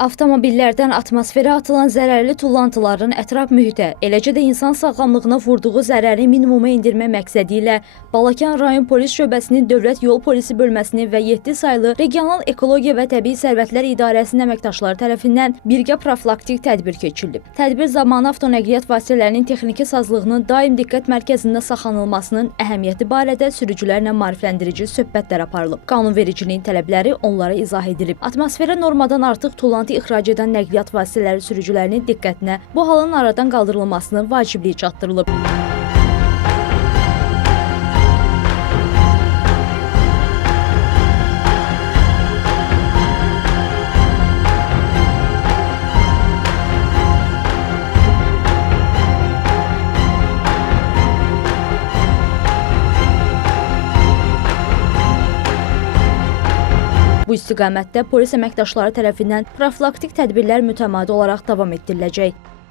Avtomobillərdən atmosferə atılan zərərli tullantıların ətraf mühitə, eləcə də insan sağlamlığına vurduğu zərəri minimuma endirmək məqsədi ilə Balakən rayon polis şöbəsinin Dövlət Yol Polisi bölməsinin və 7 saylı Regional Ekologiya və Təbii Sərvətlər İdarəsinin əməkdaşları tərəfindən birgə profilaktik tədbir keçirilib. Tədbir zamanı avtonəqliyyat vasitələrinin texniki sazlığının daim diqqət mərkəzində saxlanılmasının əhəmiyyəti barədə sürücülərlə maarifləndirici söhbətlər aparılıb. Qanunvericiliyin tələbləri onlara izah edilib. Atmosferə normadan artıq tullantı ixrac edən nəqliyyat vasitələri sürücülərinin diqqətinə bu halın aradan qaldırılmasının vacibliyi çatdırılıb. Bu istiqamətdə polis əməkdaşları tərəfindən profilaktik tədbirlər mütəmadi olaraq davam etdiriləcək.